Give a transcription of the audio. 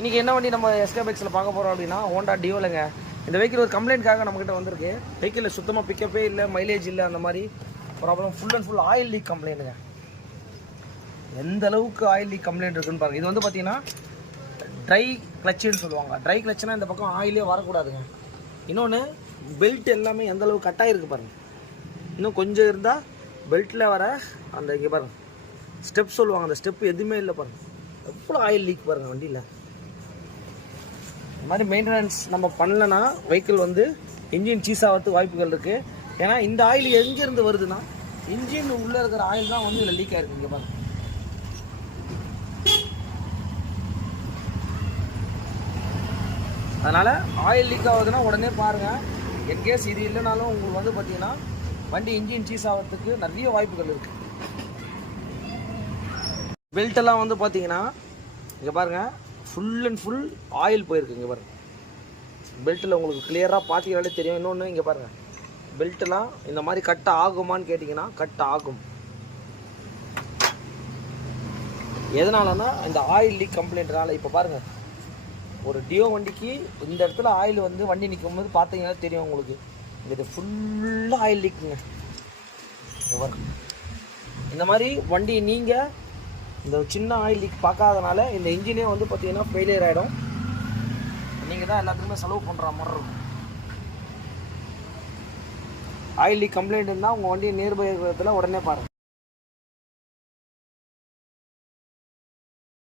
இன்றைக்கி என்ன வண்டி நம்ம எஸ்கே பைக்ஸில் பார்க்க போகிறோம் அப்படின்னா ஹோண்டா டியோலங்க. இந்த வெஹிக்கிள் ஒரு கம்ப்ளைண்ட்காக நம்மக்கிட்ட வந்திருக்கு. வெஹிக்கிளில் சுத்தமாக பிக்கப்பே இல்லை, மைலேஜ் இல்லை, அந்த மாதிரி problem. Full and full oil leak கம்ப்ளைண்ட்டுங்க. எந்த அளவுக்கு ஆயில் லீக் கம்ப்ளைண்ட் இருக்குன்னு பாருங்கள். இது வந்து பார்த்தீங்கன்னா ட்ரை கிளச்சுன்னு சொல்லுவாங்க. ட்ரை கிளச்சுனா இந்த பக்கம் ஆயிலே வரக்கூடாதுங்க. இன்னொன்று பெல்ட் எல்லாமே எந்த அளவுக்கு கட்டாயிருக்கு பாருங்கள். இன்னும் கொஞ்சம் இருந்தால் பெல்ட்டில் வர அந்த இங்கே பாருங்கள் ஸ்டெப் சொல்லுவாங்க, அந்த ஸ்டெப் எதுவுமே இல்லை பாருங்கள். எவ்வளோ ஆயில் லீக் பாருங்கள் வண்டியில். இந்த மாதிரி மெயின்டெனன்ஸ் நம்ம பண்ணலன்னா வெஹிக்கிள் வந்து இன்ஜின் சீஸ் ஆகிறதுக்கு வாய்ப்புகள் இருக்குது. ஏன்னா இந்த ஆயில் எங்கேருந்து வருதுன்னா இன்ஜின் உள்ளே இருக்கிற ஆயில் தான் வந்து இதில் லீக் ஆகிருக்கு. இங்கே பாருங்கள். அதனால் ஆயில் லீக் ஆகுதுன்னா உடனே பாருங்கள். என்கேஸ் இது இல்லைனாலும் உங்களுக்கு வந்து பார்த்தீங்கன்னா வண்டி இன்ஜின் சீஸ் ஆகிறதுக்கு நிறைய வாய்ப்புகள் இருக்குது. பெல்ட்டெல்லாம் வந்து பார்த்தீங்கன்னா இங்கே பாருங்கள் ஃபுல் அண்ட் ஃபுல் ஆயில் போயிருக்கு. இங்கே பாருங்கள் பெல்ட்டில் உங்களுக்கு கிளியராக பார்த்தீங்கனாலே தெரியும். இன்னொன்று இங்கே பாருங்கள் பெல்ட்டெல்லாம் இந்த மாதிரி கட் ஆகுமான்னு கேட்டிங்கன்னா கட் ஆகும். எதனாலன்னா இந்த ஆயில் லீக் கம்ப்ளைண்ட்னால. இப்போ பாருங்கள் ஒரு டியோ வண்டிக்கு இந்த இடத்துல ஆயில் வந்து வண்டி நிற்கும் போது பார்த்தீங்கன்னா தெரியும் உங்களுக்கு. இது ஃபுல்லாக ஆயில் லீக்குங்க. இந்த மாதிரி வண்டி நீங்கள் இந்த சின்ன ஆயில் லீக் பார்க்காதனால இந்த இன்ஜினே வந்து பார்த்தீங்கன்னா ஃபெயிலியர் ஆகிடும். நீங்கள் தான் எல்லாத்துக்குமே செலவு பண்ணுற மாதிரி இருக்கும். ஆயில் லீக் கம்ப்ளைண்ட் இருந்தால் உங்கள் வண்டியை நியர்பை இருக்கிறதுல உடனே பாருங்கள்.